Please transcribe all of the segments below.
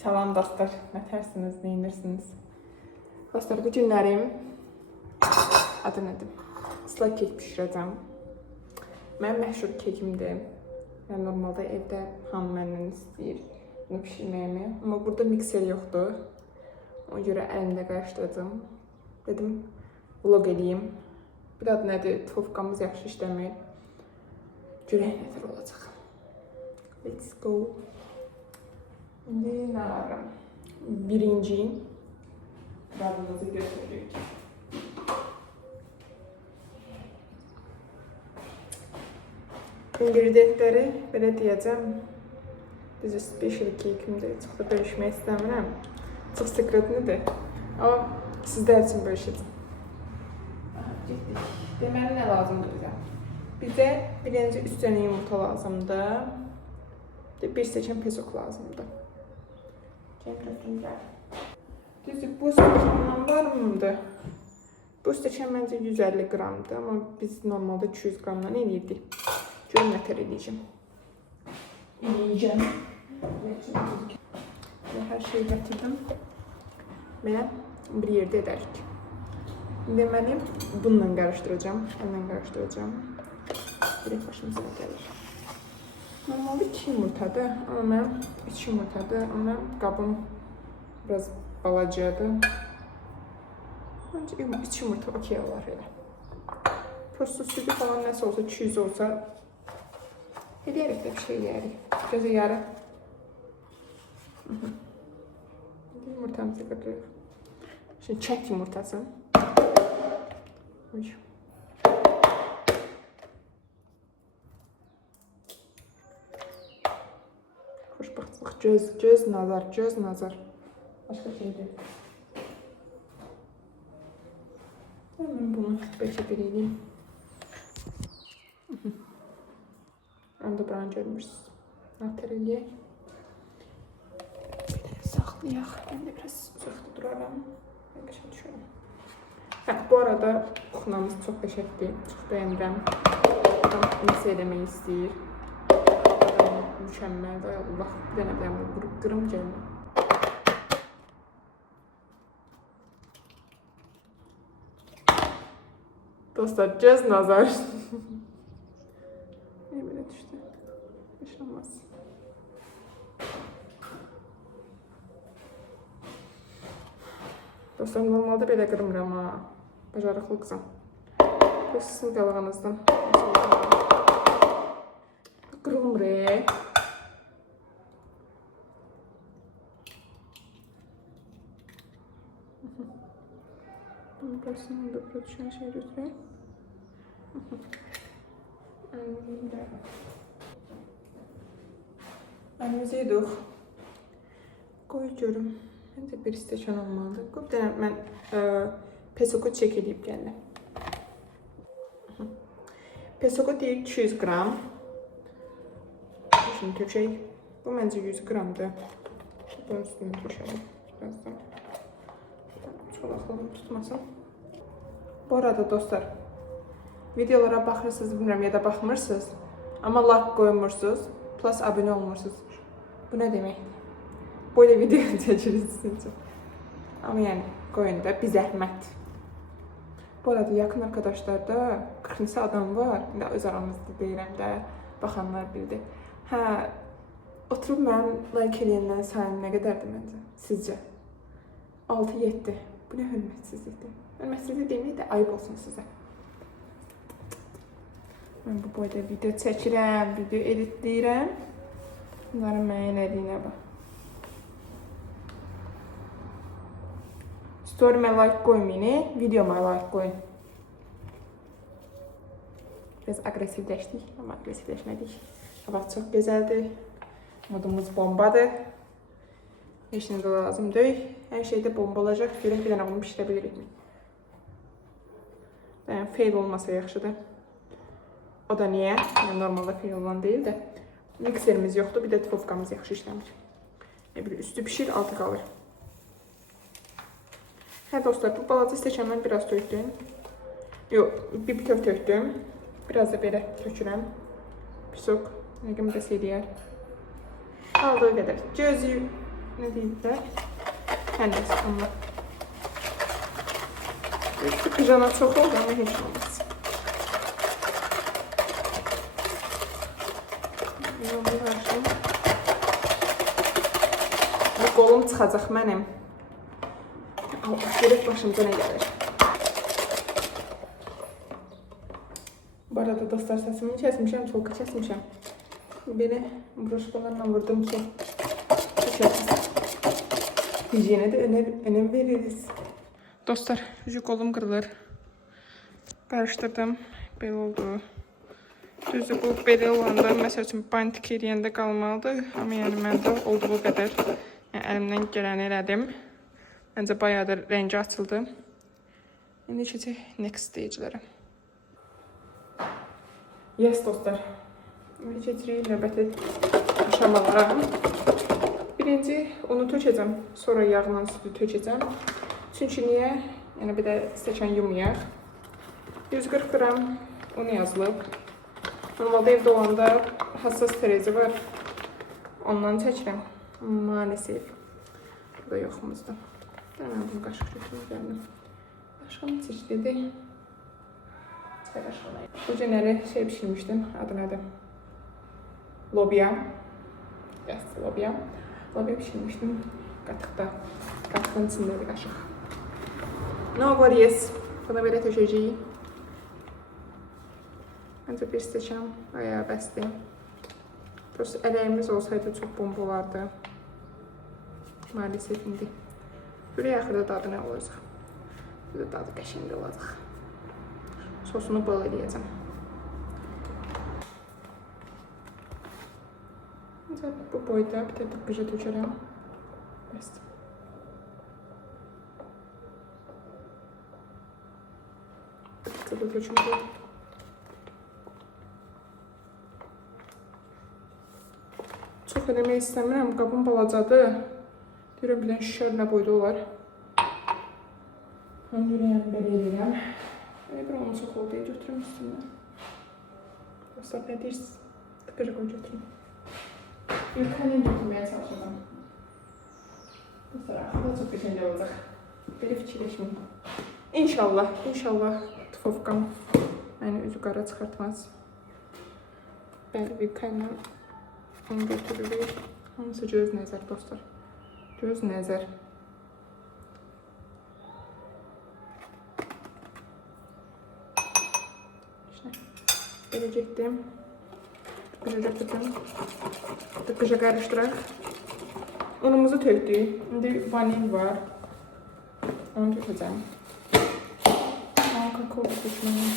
Salam dostlar, nətərsiniz, neyinirsiniz? Dostlar, bu günlərim adı nədir? Slay kek pişirəcəm. Mənim məşhur kekimdir. Yəni normalda evdə hamı məndən istəyir bunu pişirməyimi. Amma burada mikser yoxdur. Ona görə əlimdə qarışdıracağım. Dedim vlog eləyim. Bir adı nədir? Tofqamız yaxşı işləmir. Görək nətər olacaq. Let's go. İndi nə alıram? Birinci qabımızı götürürük. İngredientləri belə deyəcəm. Düzü special kekimdir. Çox da bölüşmək istəmirəm. Çox sekretlidir. Amma sizlər üçün bölüşəcəm. Getdik. Deməli nə lazımdır bizə? Bizə birinci 3 dənə yumurta lazımdır. Bir stəkan pesok lazımdır. Düzdür, bu stəkandan varmıdır? Bu stəkan məncə 150 qramdır, amma biz normalda 200 qramdan eləyirdik. Görün nətər eləyəcəm. Hər şeyi gətirdim və bir yerdə edərik. Deməli, bununla qarışdıracağım, əllə qarışdıracağım. Direkt başımıza gəlir. Normalde 2 yumurtadır, amma mənim 3 yumurtadır, amma qabım biraz balacadır. Bence 3 yumurta okey olar elə. Prosto sütü falan nəsə olsa, 200 olsa eləyərik də bir şey eləyərik. Gözə yarı. Yumurtamızı qırırıq. Şimdi çək yumurtası. Xoşbaxtlıq, göz nazar, göz nazar. Başqa şey deyil. Mən bunu bəlkə bir eləyim. Onu da buranı görmürsünüz. Nətər eləyək. Bir də saxlayaq. Mən də biraz uzaqda duraram. Mən qəşəng düşürəm. Bu arada kuxnamız çox qəşəngdir. Çox bəyənirəm. Adam nəsə eləmək istəyir. Mükəmməldir. Allah, bir dənə bəyəm qırım gəlmir. Dostlar, göz nazar. Niyə belə düşdü? Yaşanmaz. Dostlar, normalde belə qırmıram ha. Bacarıqlı qızam. Bu sizin qalağınızdan. Qırılmır. Bunun qarşısından da burada düşən şey götürək. Əlimizi yedik. Qoy görüm. Məncə bir stəkan olmalıdır. Qoy bir dənə mən pesoku çək edib gəldim. Pesoku deyil 200 qram. Şimdi tökək. Bu məncə 100 qramdır. Bunun üstünü tökəlim. Birazdan. Çolaqlığım tutmasın. Bu arada dostlar, videolara baxırsınız, bilmirəm ya da baxmırsınız. Amma like qoymursunuz, plus abunə olmursunuz. Bu nə deməkdir? Böyle video çəkirsiniz üçün. Amma yəni, qoyun da bir zəhmət. Bu arada yakın arkadaşlarda 40 neçə adam var. İndi öz aramızda deyirəm də, baxanlar bildi. Hə, oturub mənim like eləyənlərin sayını nə qədərdir məncə? Sizcə? 6-7. Bu nə hörmətsizlikdir? Hörmətsizlik demək də ayıb olsun sizə. Mən bu boyda video çəkirəm, video editləyirəm. Bunların mənə elədiyinə bax. Story'me like qoymayın, videoma like qoyun. Biraz agresivləşdik, amma agresivləşmədik. Hava çox gözəldir. Modumuz bombadır. Heç nə də lazım deyil. Hər şeydə bomba olacaq. Görək bir dənə bunu pişirə bilirikmi? Yəni, fail olmasa yaxşıdır. O da niyə? Yəni, normalda fail olan deyil də. Mikserimiz yoxdur, bir də tufqamız yaxşı işləmir. Üstü pişir, altı qalır. Hə dostlar, bu balaca stəkandan biraz tökdüm. Yox, bir bütöv tökdüm. Biraz da belə tökürəm. Pisok, nəqim də eləyər. Aldığı qədər. ne deyirlər? Həndəs amma. Sıkıcana çox oldu ama heç olmaz. Bu qolum çıxacaq mənim. Allah, görək başımıza nə gəlir. Bu arada dostlar, səsimi kəsmişəm, çolka kəsmişəm. Belə broşkalarla vurdum ki, higiyenə də önəm veririz. Dostlar, qolum qırılır. Qarışdırdım, belə oldu. Düzdür, bu belə olanda, məsəl üçün, bantik yeriyəndə qalmalıdır. Amma yəni məndə olduğu qədər əlimdən gələni elədim. Məncə bayağı da rəngi açıldı. İndi keçək next stage'lərə. Yes dostlar, indi keçirik növbəti aşamalara. Birinci unu tökəcəm, sonra yağla sütü tökəcəm. Çünki niyə? Yəni bir də stəkan yumayaq. 140 qram un yazılıb. Normalda evdə olanda hassas terezi var. Ondan çəkirəm. Maalesef. Bu da yoxumuzda. Mən bunu qaşıq götürüm gəldim. Qaşığım çirklidir. Çıxar qaşığına. Bu günləri pişirmişdim. Adı nədir? Lobya. Qəsdi lobya. Lobya pişirmişdim. Qatıqda. Qatığın içindədir qaşıq. No var, yes. Buna belə tökəcəyik. Məncə bir stəkan bayağı bəsdir. Prosto ələyimiz olsaydı çox bomba olardı. Maalesef indi. Bürək axırda dadı nə olacaq? Bir də dadı qəşəngli olacaq. Sosunu bol eləyəcəm. Məncə bu boyda bir də dıqqıca tökərəm. Bəsdir. Dıqqıca da tökürəm. Çox eləmək istəmirəm, qabım balacadır. Deyirəm, bilən şişər nə boyda olar. Onu görəyəm, belə eləyirəm. Bir onu çox oldu, götürüm üstündən. Dostlar, nə deyirsiniz? Tıqıcı qoy götürüm. Yürkəndən götürməyə çalışacağım. Dostlar, axırda çox qəşəngli olacaq. Belə fikirləşməyin. İnşallah tufovkam məni üzü qara çıxartmaz. Bəli, yürkəndən onu götürürük. Hamısı göz nəzər dostlar. Göz nəzər. Belə getdim. Tıqqıca götürdüm. Tıqqıca qarışdıraq. Unumuzu tökdük. İndi vanil var. Onu tökəcəm. Kakao da tökməyim.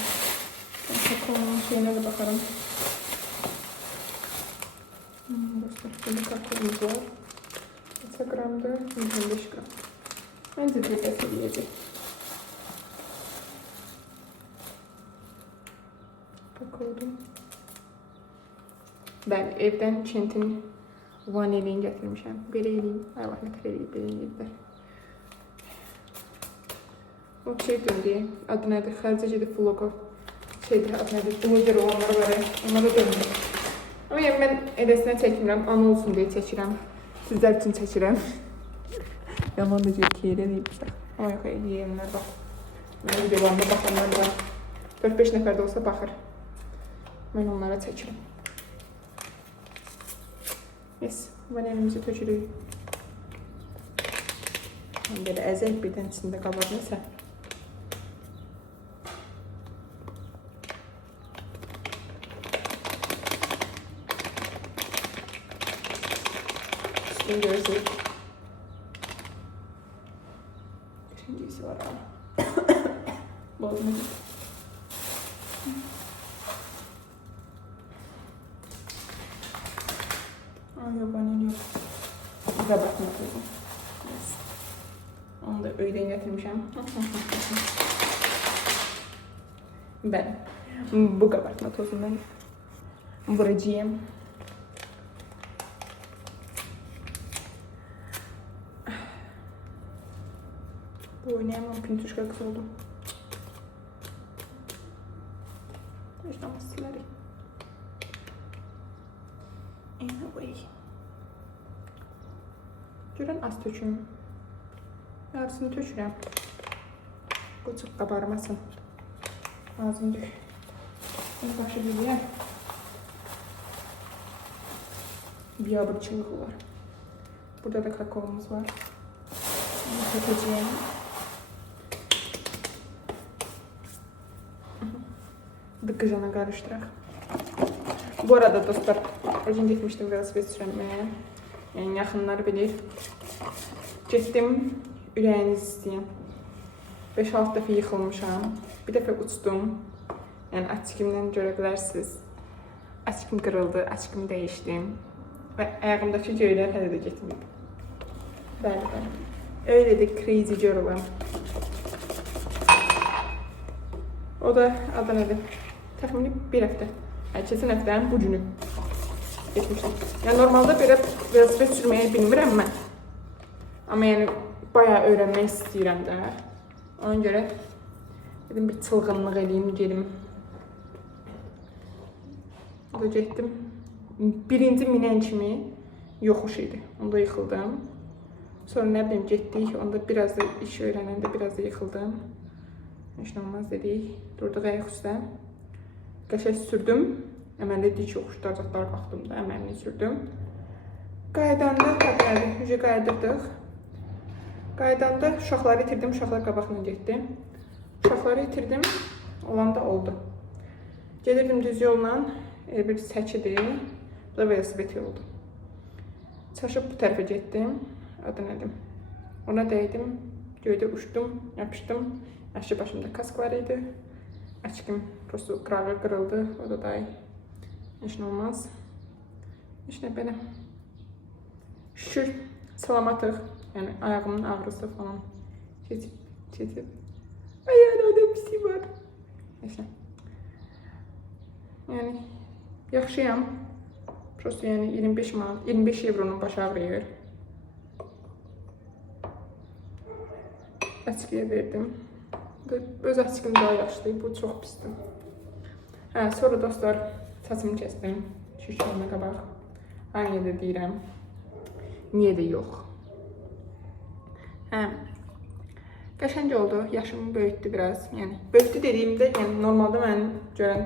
Kakaonun şeyinə də baxarım. Dostlar, böyle kakaomuz var. 100 gramdır, 125 gram. Məncə bir dəfə yiyəcək. Kakaodum. Bəli, evdən Kentin vanilini gətirmişəm. Belə eləyim. Allah nətər eləyib, belə eləyiblər. O şey döndü. Adı nədir? Xərcəcədir vlogu. Şeydir, adı nədir? Vlogger olanlar var. Onlara döndü. Ama yəni mən eləsinə çəkmirəm, anı olsun deyə çəkirəm. Sizlər üçün çəkirəm. Yaman da ki, elə deyibsə. Ama yox, yeyənlər bax. Mənim videolarımda baxanlar var. 4-5 nəfər də olsa baxır. Mən onlara çəkirəm. Yes, vanilimizi tökürük. Belə əzək birdən içində qalar nəsə. Gözlük. İkincisi var ama. Bozmadı. Yok, vanilya yok. Kabartma tozu. Onu da öğlen getirmişim. Ben bu kabartma tozundan vuracağım. Bu oynayamam, pintuşka kız oldu. İşte silerim. Anyway. Görün az töküm. Yarısını tökürəm. Qoçuq qabarmasın. Ağzını dök. Bunu başı biləyəm. Biabırçılıq var. Burada da kakaomuz var. Bunu tökəcəyəm. Dıqqıcana qarışdıraq. Bu arada dostlar, o gün getmişdim velosiped sürənməyə. Yəni yaxınları bilir. Getdim, ürəyiniz istəyəm. 5-6 dəfə yıxılmışam. Bir dəfə uçdum. Yəni açıqımdan görə bilərsiniz. Açıqım qırıldı, açıqımı dəyişdim. Və ayağımdakı göylər hələ də getməyib. Bəli, bəli. Öyle de crazy girl'ım. O da adı nədir? Təxmini bir həftə. Yəni keçən həftənin bu günü getmişdim. Yəni normalda belə velosiped sürməyi bilmirəm mən. Amma yəni bayağı öyrənmək istəyirəm də. Ona görə dedim bir çılğınlıq edeyim, gedim. O da getdim. Birinci minən kimi yoxuş idi. Onda yıxıldım. Sonra nə bilim getdik. Onda biraz da iş öyrənəndə biraz da yıxıldım. Heç nə olmaz dedik. Durduq ayaq üstə. Qəşəng sürdüm. Əməlli dik yoxuşlar zətlər qalxdım da. Əməlli sürdüm. Qaydanda təbəəli. Hücə qaydırdıq. Qaydanda uşaqları itirdim. Uşaqlar qabaqla getdi. Uşaqları itirdim. Olanda oldu. Gedirdim düz yolla. Bir səkidir. Bu da velosiped yoldu. Çaşıb bu tərəfə getdim. Adı nədim? Ona dəydim. Göydə uçdum. Yapışdım. Aşağı başımda kask var idi. Açıqım prosto qırağı qırıldı. O da day. Heç nə olmaz. Heç nə belə. Şükür salamatıq. Yəni ayağımın ağrısı falan keçib. Ayağımda bir şey var. Heç nə. Yəni yaxşıyam. Prosto yəni 25 evronun baş ağrıyır. Açıqıya verdim. Öz açıqım daha yaxşıdır. Bu çox pisdir. Hə, sonra dostlar saçımı kəsdim. Şişməyimə qabaq. Aynı yerdə deyirəm. Niyə də yox. Hə. Qəşəng oldu. Yaşımı böyütdü biraz. Yəni böyütdü dediyimdə, yəni normalda mənim görən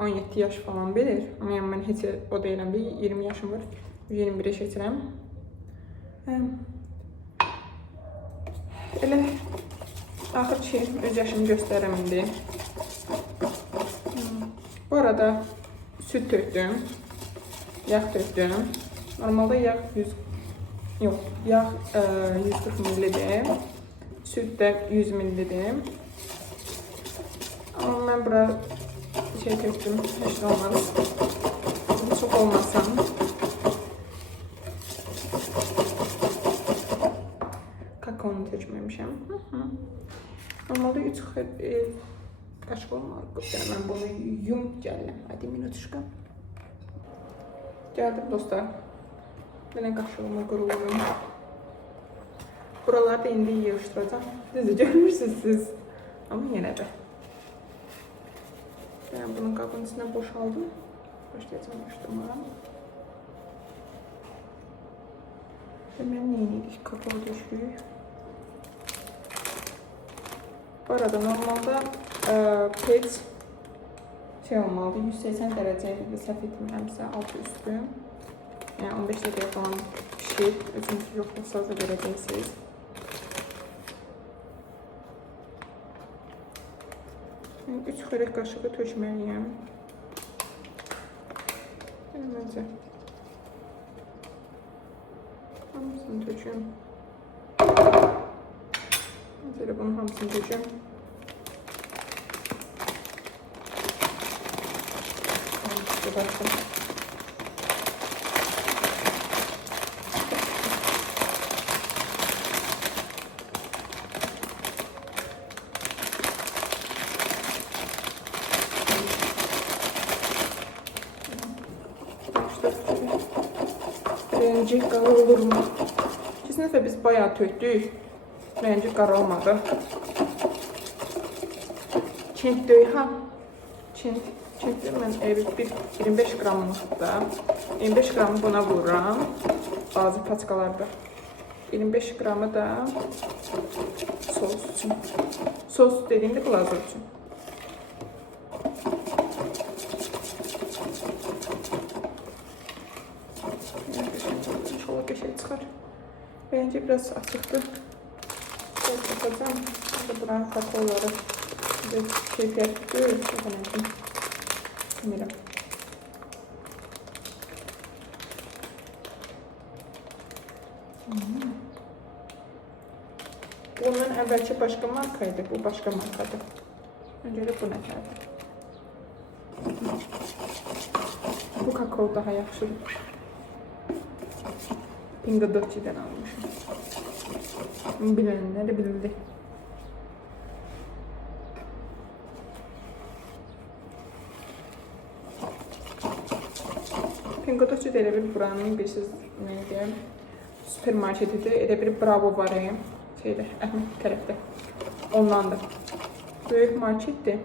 17 yaş falan bilir. Amma yəni mən heç o deyirəm də 20 yaşım var. 21-ə keçirəm. Elə axır ki, öz yaşımı göstərəm indi. Bu arada süt tökdüm. Yağ tökdüm. Normalda yağ 140 ml-dir. Süt də 100 ml-dir. Amma mən bura şey tökdüm. Heç nə olmaz. Çox olmasın. Kakaonu tökməmişəm. Normalda 3 qaşıq olmalı. Mən bunu yum gələm. Hadi minutuşqa. Gəldim dostlar. Mənə qaşığımı quruluyum. Buraları da indi yığışdıracağım. Düzdür, görmürsünüz siz. Amma yenə də. Ben bunun qabının içindən boşaldım. Başlayacağım başlamağa. Hemen neydik? Kakao düşürük. Bu arada normalda pet şey olmalıdır. 180 derecədə səhv etmirəmsə altı üstü. Yəni 15 dəqiqə falan pişir. Özünüz yoxluqsa da verəcəksiniz. Yəni 3 xörək qaşığı tökməliyəm. Məncə hamısını töküm. Belə bunun hamısını töküm. Hamısı baxın. Rəngi qara olur mu? Keçən dəfə biz bayağı tökdük. Rəngi qara olmadı. Çint döy ha. Çint mən 25 qramlıqda. 25 qramı buna vururam. Bazı paçkalarda 25 qramı da sos üçün. Sos dediyimdə glazur üçün. İnşallah qəşəng çıxar. Bence biraz açıqdır. Biraz yapacağım. Buranın kakaoları keyfiyyətli öğrendim. Bilmirəm. Bunun əvvəlki başqa markaydı, bu başqa markadır. Öncə də bu nətərdir. Bu kakao daha yaxşıdır. Pingodotti'dən almışım. Bilənlər bildi. Pingodotti də elə bir buranın bilirsiniz neydi? Süpermarketidir. Elə bir Bravo var şeydə, Əhməd tərəfdə. Ondandır. Böyük marketdir.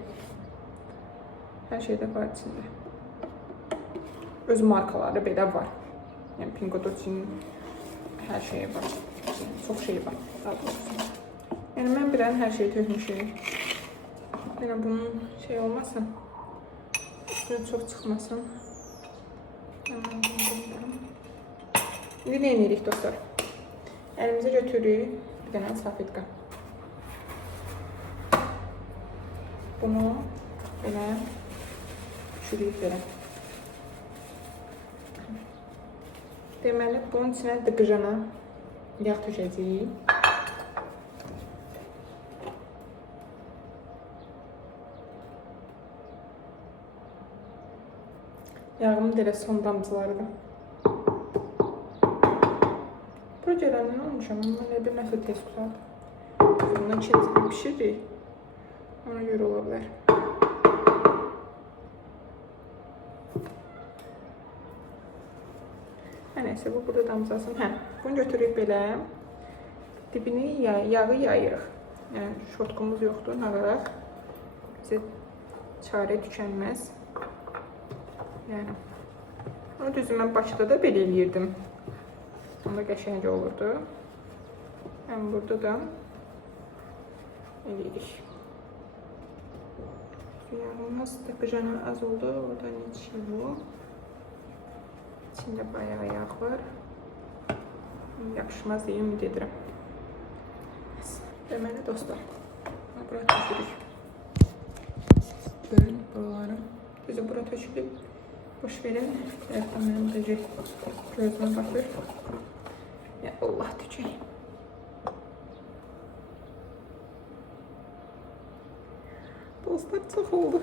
Hər şeydə var içində. Öz markaları belə var. Yəni Pingodotti'nin hər şeyi var. Çox şey var. Yəni mən bilən hər şeyi tökmüşüm. Yəni bunun şey olmasın. Üstünə çox çıxmasın. İndi nə edirik dostlar? Əlimizi götürürük. Bir dənə salfetka. Bunu belə çürüyüb verəm. Deməli, bunun içinə dıqıcana yağ tökəcəyik. Yağımın da elə son damcılarıdır. Bura görəndən olmuşam, amma elə bir nəsə tez qutardı. Bundan keçib pişiririk. Ona görə ola bilər. Nəysə, bu burada damcasın. Bunu götürüb belə dibini yağı yayırıq. Yəni, şortkumuz yoxdur, nağaraq. Bizə çarə tükənməz. Yəni, onu düzü mən Bakıda da belə eləyirdim. Onda qəşəng olurdu. Həm burada da eləyirik. Yağımız dıqıcana az oldu. Orada neçə bu. İçində bayağı yağ var. Yapışmaz deyə ümid edirəm. Deməli dostlar, bura tökürük. Görün buraları. Düzü bura tökülüb. Boş verin. Tərəfdən mənim gecə gözümə baxır. Ya Allah tükəyim. Dostlar çox oldu.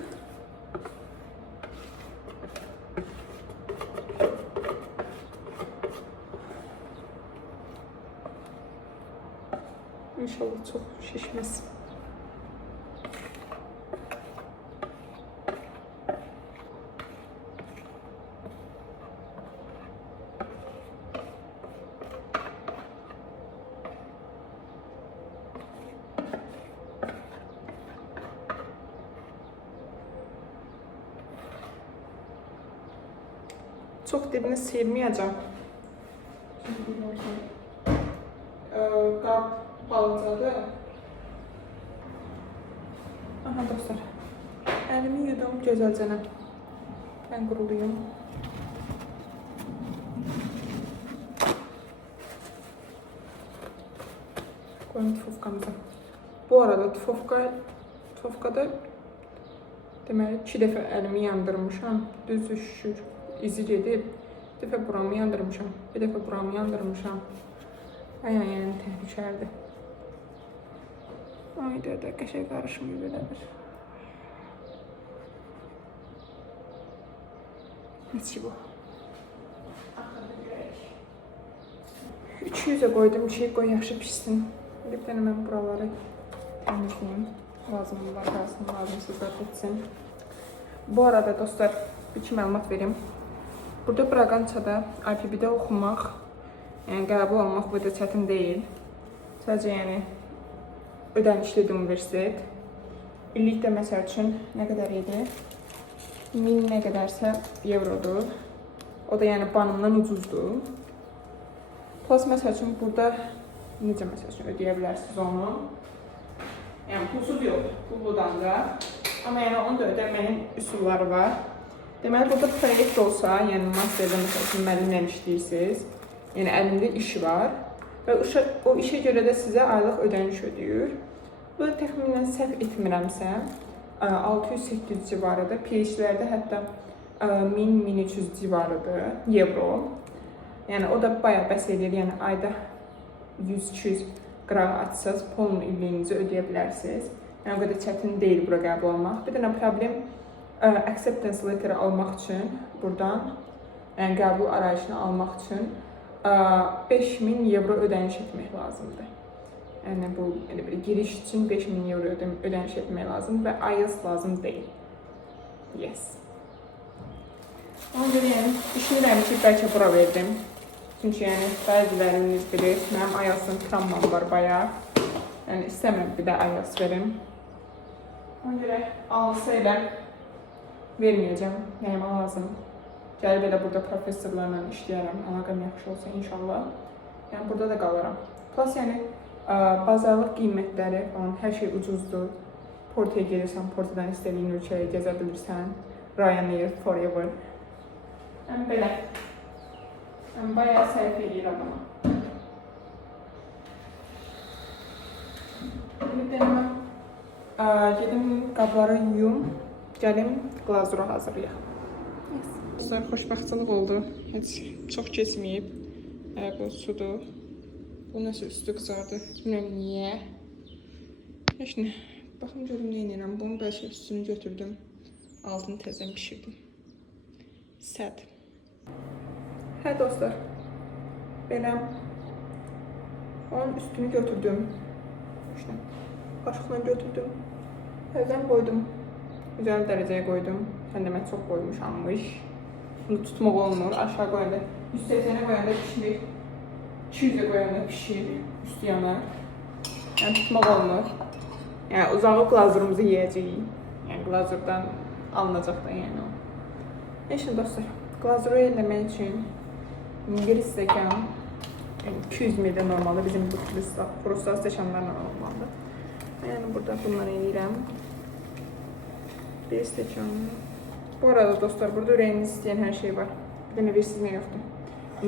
İnşallah çok şişmez. Çok dibini sıyırmayacağım. Qab balacadır. Aha dostlar. Əlimi yudum gözəlcənə. Mən quruluyum. Koyun tufofkamıza. Bu arada tufofkada deməli 2 dəfə əlimi yandırmışam. Düz düşür, izi gedib. Bir dəfə buramı yandırmışam. Bir dəfə buramı yandırmışam. Yəni təhlükəlidir. Ayda da qəşəng qarışmıyor belə bir. Neçə bu? 200'e qoydum ki, qoy yaxşı pişsin. Bir dənə mən buraları təmizləyim. Lazım var, lazımsızlar etsin. Bu arada dostlar, bir iki məlumat verim. Burada Braqançada IPB-də oxumaq, yəni qəbul olmaq burada çətin deyil. Sadəcə yəni ödənişlidir universitet. İllikdə məsəl üçün nə qədər idi? 1000 nə qədərsə eurodur. O da yəni banımdan ucuzdur. Plus məsəl üçün burada necə məsəl üçün ödəyə bilərsiniz onu? Yəni pulsuz yox, pulludan da. Amma yəni onu da ödəməyin üsulları var. Deməli, burada proyekt olsa, yəni masterdə məsəl üçün müəllimlə işləyirsiniz, yəni əlində iş var və o işə görə də sizə aylıq ödəniş ödəyir. Bu da təxminən səhv etmirəmsə 600-800 civarıdır. PhD-lərdə hətta 1000-1300 civarıdır euro. Yəni o da bayağı bəs edir. Yəni ayda 100-200 qıraq açsaz polun illiyinizi ödəyə bilərsiniz. Yəni o qədər çətin deyil bura qəbul olmaq. Bir dənə problem acceptance letter almaq üçün buradan, yəni qəbul arayışını almaq üçün 5000 euro ödəniş etmək lazımdır. Yəni bu elə bir giriş üçün 5000 euro ödəniş etmək lazımdır və IELTS lazım deyil. Yes. Ona görə yəni düşünürəm ki, bəlkə bura verdim. Çünki yəni bəziləriniz bilir, mənim IELTS-ın travmam var bayağı. Yəni istəmirəm bir də IELTS verim. Ona görə alınsa elə verməyəcəm, nəyimə lazım. Gəlib elə burada professorlarla işləyərəm, əlaqəm yaxşı olsa inşallah. Yəni burada da qalaram. Plus yəni bazarlıq qiymətləri falan, hər şey ucuzdur. Portaya gelirsən, Portadan istədiyin ölkəyə gəzə bilirsən. Ryanair forever. Yəni belə. Yəni bayağı səhv edir adama. Gedim qabları yuyum, gəlim glazura hazırlayaq. Dostlar, xoşbəxtçılıq oldu. Heç çox keçməyib. Bu sudur. Bu nəsə üstü qızardı. Bilmirəm niyə. Heç nə. Baxın görüm nə edirəm. Bunun bəlkə üstünü götürdüm. Altını təzən pişirdim. Səd. Hə dostlar. Belə. Onun üstünü götürdüm. Qaşıqla götürdüm. Təzən qoydum. Güzel dərəcəyə qoydum. Sən də mən çox qoymuşammış. Bunu tutmaq olmur. Aşağı qoyanda 180'e qoyanda pişir. 200'e qoyanda pişir. Üstü yanar. Yəni tutmaq olmur. Yəni uzağı glazurumuzu yeyəcəyik. Yəni glazurdan alınacaq da yəni o. Neyse dostlar. Glazuru eləmək üçün 1 stəkan 200 ml normalde bizim bu frustal stəkanlarla normalde. Yəni burada bunları eləyirəm. 1 stəkan. Bu arada dostlar, burada ürəyiniz istəyən hər şey var. Bir dənə versiz nə yoxdur?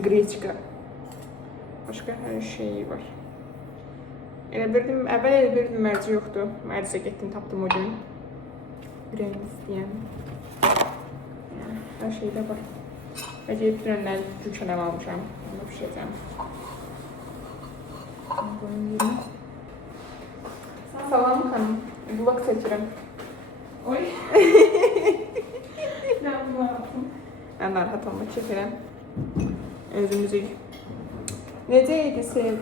Qreçka. Başqa hər şey var. Elə bildim, əvvəl elə bildim mərci yoxdur. Mərcizə getdim, tapdım o gün. Ürəyiniz istəyən. Yəni, hər şey də var. Bəlkə bir dənə yükələm almışam. Onu pişirəcəm. Salam xanım. Vlog çəkirəm. Oy. Ben narahat olmak çekerim. Özümüzü. Necəydi sevdi?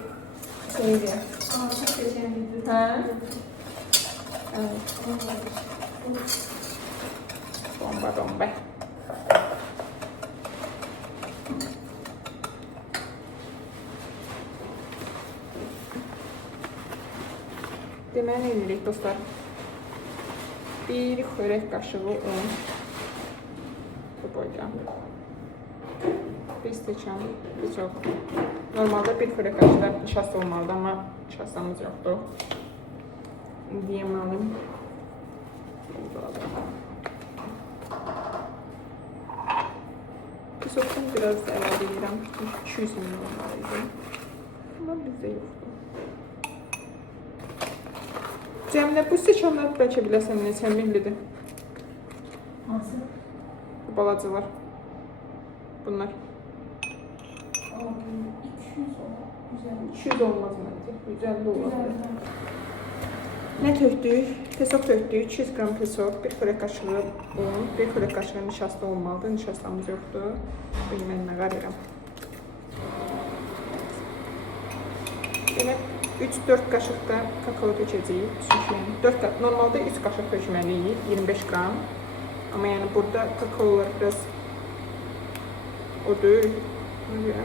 Çok geçenliydi. Ha? Evet. Bomba. Deməli nə edirik dostlar? Bir xörək qaşığı un. Bu boyda. Bir stəkan, bir çox. Normalde bir xörək qaşığı nişasta olmalıdır, amma nişastamız yoxdur. Yeməlim. Pisokdan biraz da əlavə edirəm. 200 ml olmalıydı. Amma bizdə yoxdur. Cəmlə bu stəkanlar bəlkə biləsən neçə millidir? Nasıl? Bu balacılar. Bunlar. 200 olmaz məncə. 150 olmaz. Nə tökdük? Pesok tökdük. 200 gram pesok, bir xörək qaşığı un, bir xörək qaşığı nişasta olmalıdır. Nişastamız yoxdur. Bu yeməyimə qarıram. Belə 3-4 qaşıq da kakao tökəcəyik. Çünki normalde 3 qaşıq tökməliyik, 25 gram. Amma yəni burada kakaolar biraz o deyil. Ona görə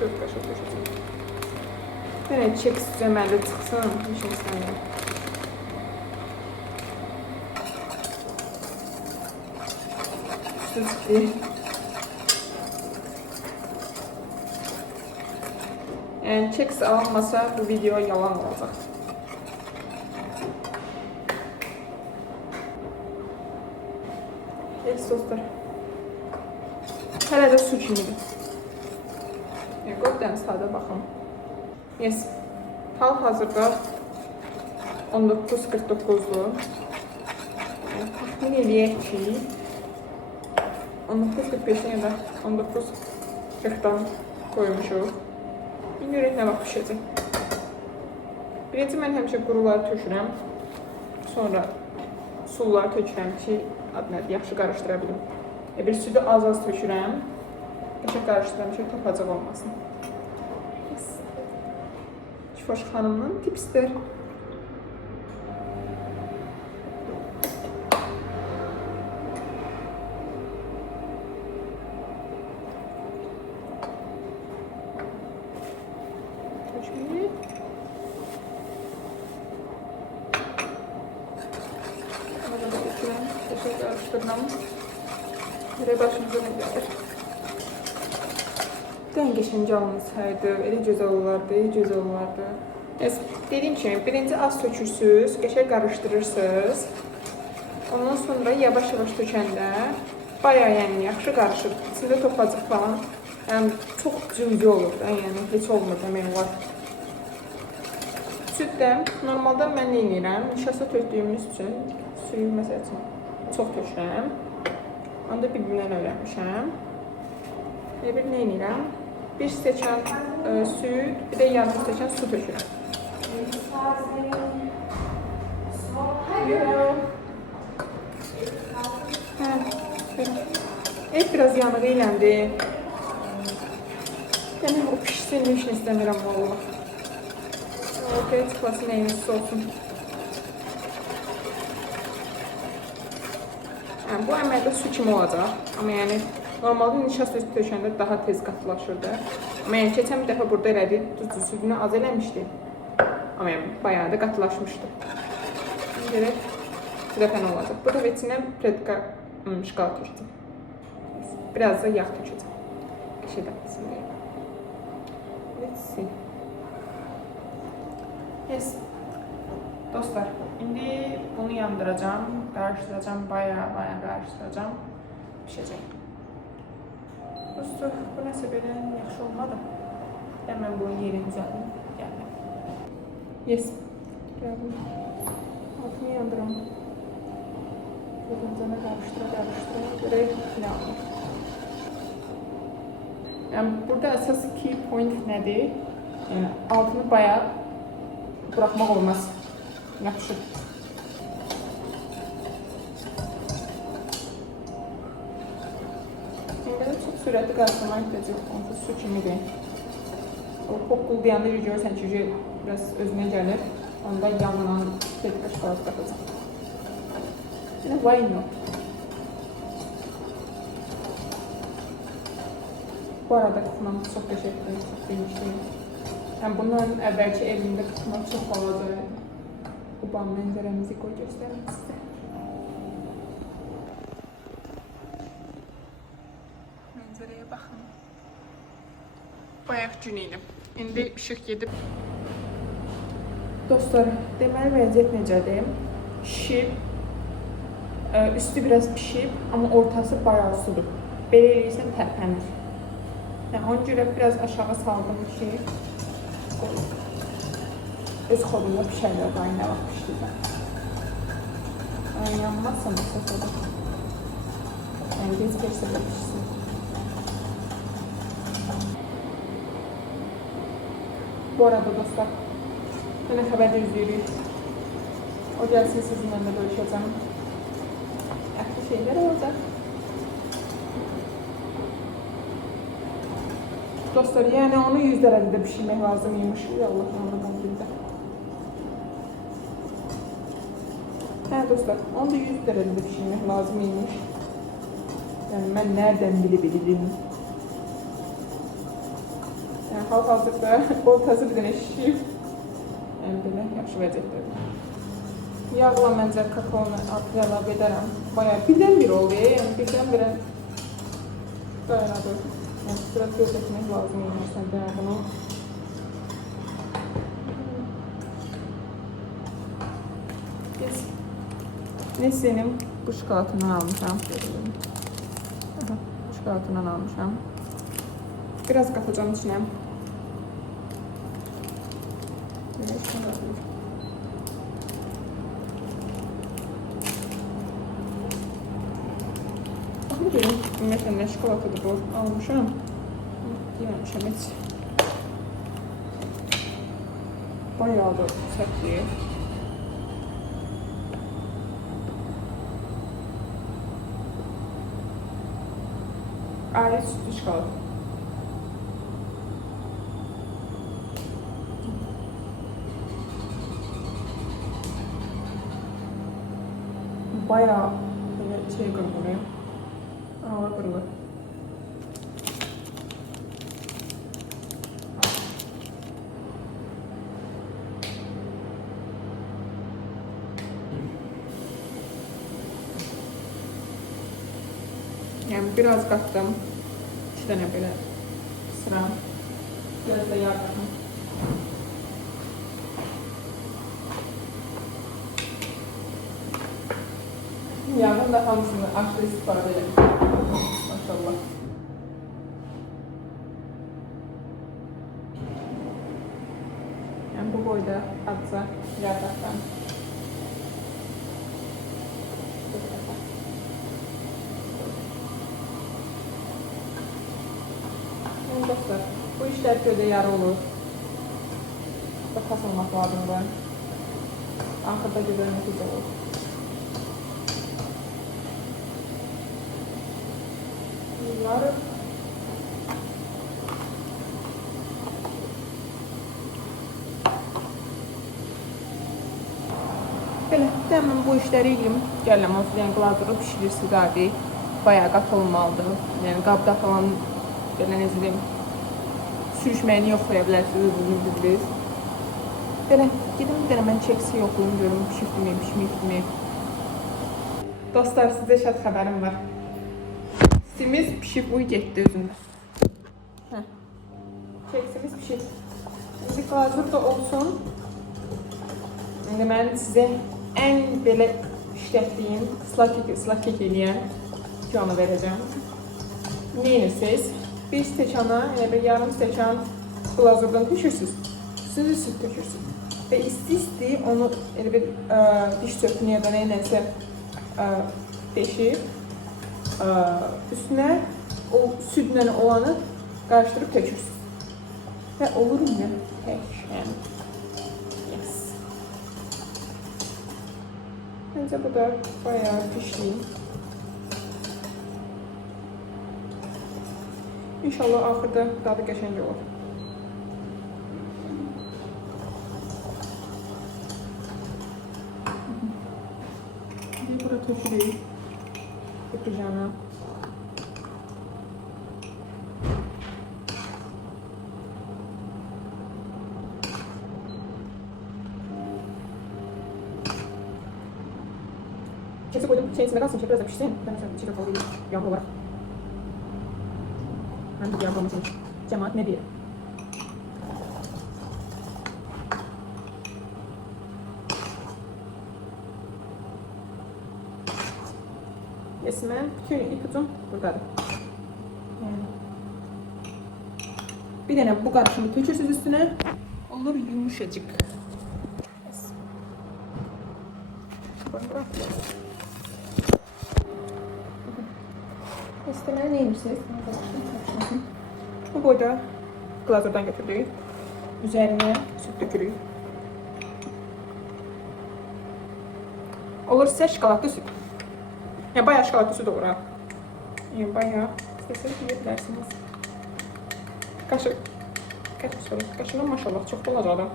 4 qaşıq tökəcəyik. Belə çek istəməli çıxsın, heç istəmirəm. Yəni checks alınmasa bu video yalan olacaq. Evet dostlar. Hələ də su kimidir. Qoddan sadə baxın. Yes. Hal-hazırda 19:49-dur. Təxmin eləyək ki 19:45-dən ya da 19:40-dan qoymuşuq. İndi görək nə vaxt pişəcək. Birinci mən həmişə quruları tökürəm. Sonra suları tökürəm ki, yaxşı qarışdıra bilim. Bir südü az-az tökürəm. Qəşəng qarışdıram ki, topacaq olmasın. Kifoş xanımın tipsdir. Görək başımıza nə gəlir. Dəngəşinci almasaydı, elə gözəl olardı, gözəl olardı. Dediyim kimi, birinci az tökürsünüz, qəşəng qarışdırırsınız. Ondan sonra yavaş-yavaş tökəndə bayağı yəni yaxşı qarışır. İçində topacıq falan, yəni çox cüzi olur da, yəni heç olmur demək olar. Süd də normalda mən nə edirəm? Nişasta tökdüyümüz üçün suyu məsəl üçün çox tökürəm. Onu da bir-birindən öyrənmişəm. Elə bir nə edirəm? Bir stəkan süd, bir də yarım stəkan su tökürəm. Evet, biraz yanığı iləndi. Yəni o pişsin, heç nə istəmirəm valla. Ortaya çıxması nəyiniz olsun. Yəni, bu əməldə su kimi olacaq. Amma yəni normalda nişasta tökəndə daha tez qatılaşırdı. Amma yəni keçən bir dəfə burada elədi, duzlu südünü az eləmişdi. Amma yəni bayağı da qatılaşmışdı. Görək bu dəfə nə olacaq. Bu dəfə içinə predika şokolad tökəcəm. Biraz da yağ tökəcəm. Qəşəng dəfəsin deyə. Let's see. Yes. Dostlar, indi bunu yandıracağım, qarışdıracağım, bayağı qarışdıracağım, pişəcək. Dostlar, bu nəsə belə yaxşı olmadı. Mən bunun yerini düzəldim, gəldim. Yes, gəldim. Altını yandıram. Gözümcənə qarışdıra, görək nə alır. Yəni, burada əsas key point nədir? Yəni, altını bayağı buraxmaq olmaz. Yaxşı. İngilizce çox sürətli qarışdırmaq ehtiyacı yox, onsuz su kimidir. O poqquldayanında görürsən ki, biraz özünə gəlir. Onda yanına predika şokolad qatacaq. Yine why not? Bu arada qıtmam çox qəşəngdir, çox demişdim. Yəni bundan əvvəlki evimdə qıtmam çox balaca. Quban mənzərəmizi qoy göstərim sizə. Mənzərəyə baxın. Bayaq gün idi. İndi işıq gedib. Dostlar, deməli vəziyyət necədir? Şişib, üstü biraz pişib, amma ortası bayağı sudur. Belə eləyirsən tərpənir. Yəni ona görə biraz aşağı saldım ki, öz xodunda pişərlər daha nə vaxt pişirəm. Yanmazsa məsələ da. Yəni gec gəlsə də pişsin. Bu arada dostlar, mənə xəbər gözləyirik. O gəlsin sizinlə də bölüşəcəm. Əhli şeylər olacaq. Dostlar, yəni onu 100 dərəcədə pişirmək lazımıymış. Allah'ın ondan bildə. Hə dostlar, onu da 100 dərəcədə pişirmək lazımıymış. Yəni mən nereden bilebilirim? Yəni hal-hazırda ortası bir dənə şişib. Yəni belə yaxşı vəziyyətdədir. Yağla məncə kakaonu artıq əlavə edərəm. Bayağı birdən bir oldu. Yəni birdən birə dayanadır. Yəni biraz göz etmək lazım imiş səndə bunu. Nestle'nin bu şokolatından almışam. Aha, bu şokolatından almışam. Biraz katacağım içine. Böyle şöyle. Bakın görün, ümumiyyətlə nə şokolatadır bu. Almışam. Yeməmişəm heç. Bayağı da sərtliyi. Ayrı sütlü şokolata. Bayağı böyle şey kırılıyor. Ağır kırılıyor. Yani biraz kattım. 2 tane böyle sıra. Biraz da yağ kattım. Yağın da hamısını aşırı istifade edelim. Maşallah. Yani bu boyda azca yağ kattım. Dostlar, bu işler köyde yarı olur. Bakas olmak lazımdır. Ahırda güzel netice olur. Yarı. Belə, dəmən bu işləri eləyim. Gələm, yəni qladırı pişirirsiniz abi. Bayağı qat olmalıdır. Yəni qabda falan belə necə deyim, sürüşməyini yoxlaya bilərsiniz, özünüz bilirsiniz. Belə, gedim bir dənə mən çeksi yoxlayım, görüm pişirtmi, pişmikmi. Dostlar, sizə şad xəbərim var. Simiz pişib, uy getdi özündə. Çeksimiz pişib. İndi qazır da olsun. İndi mən sizə ən belə işlətdiyim, ıslak kek eləyən onu verəcəm. Ne edirsiniz? Bir stəkana, yəni bir yarım stəkan glazurdan tökürsünüz. Üstünüzə süt tökürsünüz. Və isti-isti onu elə bir diş çöpünü ya da nəyləsə deşir. Üstünə o südlə olanı qarışdırıb tökürsünüz. Və olur mütəşəm. Yes. Məncə bu da bayağı pişdi. İnşallah axırda dadı qəşəng olur. Bir bura tökülür. Öpücəmə. Kesi koydum, şeyin içinde kalsın, biraz da pişsin. Ben mesela içine koyayım, yağlı olarak. Hangi yağlamasın? Cemaat ne diyor? Resmen bütün ipucum buradadır. Yani. Bir tane bu karışımı tökürsünüz üstüne. Olur yumuşacık. Yes. Bırak. İstemeye neymişsiniz? Bu boyda glazurdan götürdük. Üzerine süt dökülüyor. Olur size şokolatlı süt. Yani bayağı şokolatlı süt olur ha. Yani bayağı isteseniz yiyebilirsiniz. Kaşık. Kaşığına maşallah çok olacak adam.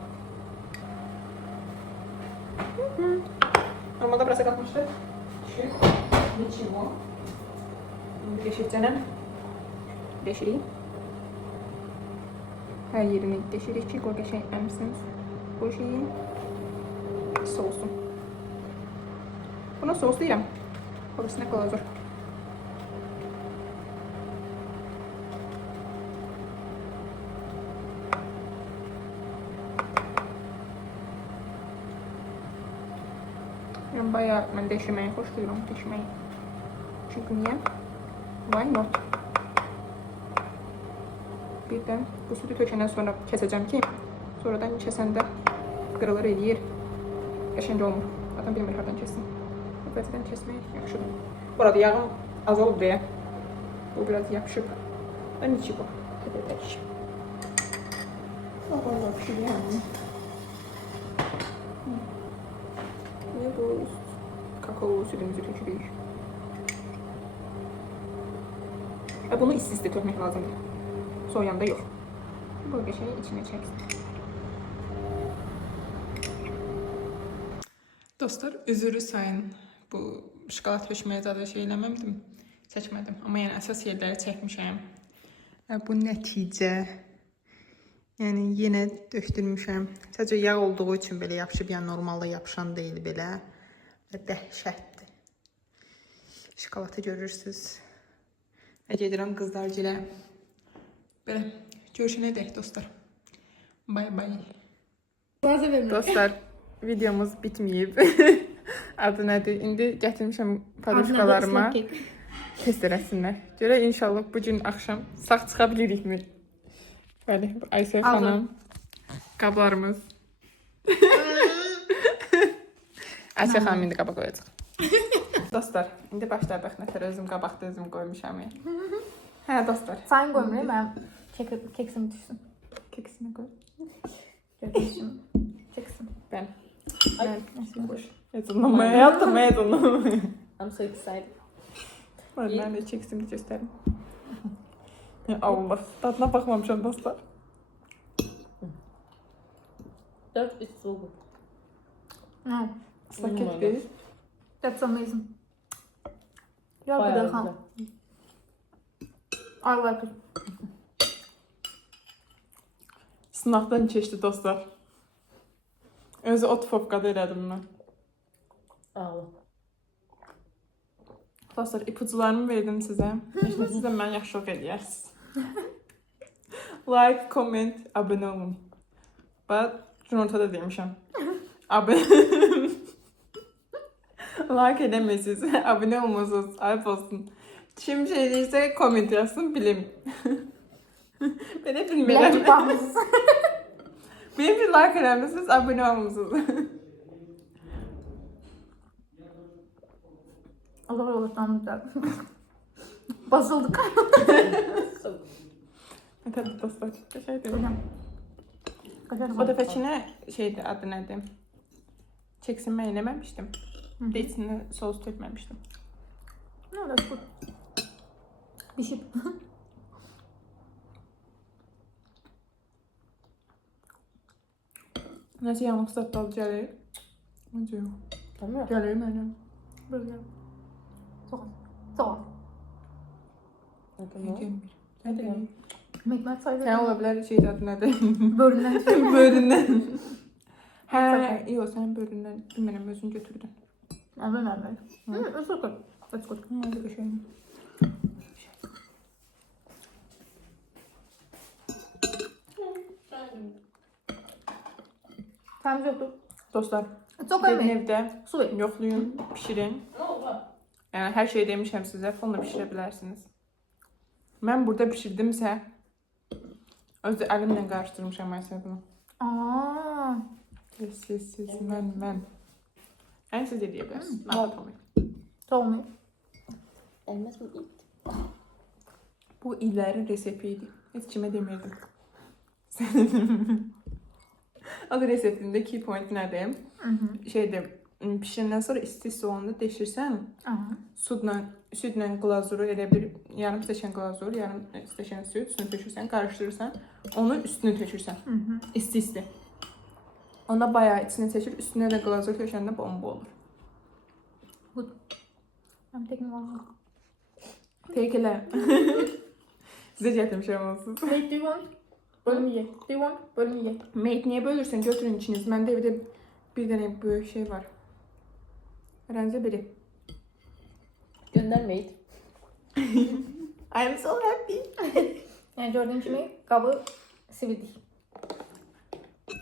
Normalde biraz kalkmıştı. Şu. Nичего. Deşireceğim. Deşireyim. Her yerini deşirik ki, o geçen emsiniz. Bu şeyin sosu. Buna sos deyirəm. Orası nə qalacaq? Yani bayağı ben deşemeyi hoşluyorum, deşmeyi. Çünkü niye? Why not? Bir de bu sütü tökenden sonra keseceğim ki sonradan kesende qırılır eləyir. Qəşəng olmur. Zaten bilmir hardan kessin. Bu vəziyyətdən kesmək yaxşıdır. Bu arada yağım az olub deyə. Bu biraz yapışıb. Ben içi bu. Tədədir. Vallahi pişirəm. Ve bu kakao sütümüzü tökürük. Bunu isti tökmek lazımdır. Soğuyanda yok. Bu geçeyi içine çeksin. Dostlar, üzürü sayın. Bu şokolad höşməyə zaten şey eləməmdim. Çəkmədim. Amma yəni əsas yerləri çəkmişəm. Bu nəticə. Yəni yenə döşdürmüşəm. Sadəcə yağ olduğu üçün belə yapışıb, yəni normalda yapışan deyil belə. Və dəhşətdir. Şokoladı görürsüz. Və gedirəm qızlargilə. Belə görüşənə dək dostlar. Bay bay. Dostlar, videomuz bitməyib. Adı nədir? İndi gətirmişəm padoşkalarıma. Test eləsinlər. Görə inşallah bugün axşam sağ çıxa bilirikmi? Bəli, Aysel xanım. Qablarımız. Aysel xanım indi qaba qoyacaq. Dostlar, indi başladıq. Nətər özüm qabaqda özüm qoymuşam. Hə, dostlar. Sen koymuyor, ben keksimi düşsün. Keksini qoy. Keksimi. Çeksin. Ben. Nasıl boş? Heyecanlanmaya yaptım, heyecanlanmaya. I'm so excited. Ben de keksimi göstereyim. Ya Allah, tadına bakmamışam dostlar. That is so good. No, Islak kek değil. that's amazing. Ya Bayağı bırakam. I like it. Sınavdan keçdi dostlar. Özü ot fofqada elədim mən. Ağla. Dostlar, ipucularımı verdim sizə. İşte siz də mən yaxşılıq eləyərsiniz. Like, comment, abunə olun. Bax, ortada demişəm. Like edəməyirsiniz, abunə olmuyorsunuz, ayıp olsun. Kim şey deyirsə, comment yazsın, bilim. Ben hep bilmirəm. Birazcık bağımsız. Benim için like önemlisiniz, abone olmuşsunuz. Allah Allah, tamam güzel. Basıldık. So good. Tabii dostlar, şey dedim. Hocam. Kaçarım. O dəfəkinə şeydi, adı nədir? Çeksinmə eləməmişdim. De içində sos tökməmişdim. No, that's good. Pişip. Nəsə yanlış zətlər gəlir. Necə yox? Tamam. Gəlir mənə. Böyle. Çok az. Çok az. Gəlmir. Sən də Mekmek sayılır. Sən ola bilər şeydə adı nədir? Bölünen. Bölündən. Hə, yox, sən bölündən bilmirəm, özün götürdün. Ben bilmem. It's okay. That's good. Hadi bir şey. Temiz yoktu. Dostlar, Çok gedin önemli. evdə Su verin. yoxlayın, pişirin. Ne oldu? Yəni hər şey demişəm sizə, fonla bişirə bilərsiniz. Mən burada bişirdimsə, özü əlimlə qarışdırmışam məsələn. Aa. Siz, mən. Yəni siz edə bilərsiniz. Narahat olmayın. Olmuyor. Elmas mı ilk? Bu illərin reseptiydi. Heç kimə demirdim. Adı reseptində key point nədir? Şeydir, pişirəndən sonra isti soğanda deşirsən, südlə glazuru elə bir yarım stəkan glazur, yarım stəkan süd, üstünü tökürsən, qarışdırırsan, onu üstünü tökürsən. İsti. Onda bayağı içini çəkir, üstünə də glazur tökəndə bomba olur. Good. I'm taking one. Take elə. Sizə gətirmişəm onsuz. Wait, do you want? Bölüm ye. Do you want? Bölüm ye. Mate niyə bölürsən? Götürün içiniz. Məndə evdə bir dənə böyük şey var. Rəmzə biri. Göndermeyin. I'm so happy. Yani gördüğün gibi kabı sivildik.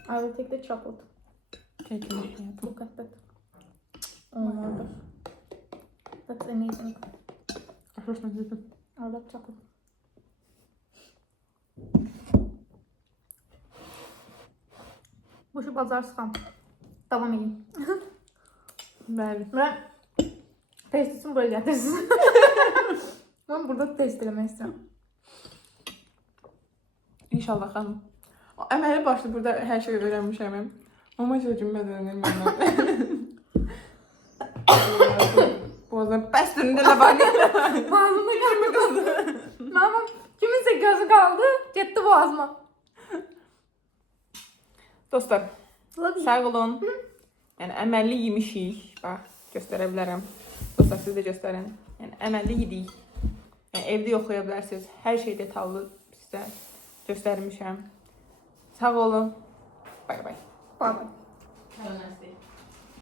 I will take the chocolate. Take it. Look at that. Olmalıdır. That's amazing. Hoşuna gitti. I love chocolate. Bu şu bazar sıkan. Devam edeyim. Bəli. Ben testisini buraya getirsin. Ben burada test eləmək istəyirəm. İnşallah xanım. Əməli başlı burada hər şeyi öyrənmişəm. Ama çocuğum ben öğrenmem. Boğazım pestinde de var. Boğazımda kimi kaldı? Mama kiminse gözü kaldı. Gitti boğazıma. Dostlar, Love you. sağ olun. Yani əməlli yemişik. Bax, göstərə bilərəm. Dostlar, siz də göstərin. Yəni əməlli yedik. Yəni evdə yoxlaya bilərsiniz. Hər şey detallı sizə göstərmişəm. Sağ olun. Bay bay. Bye bye.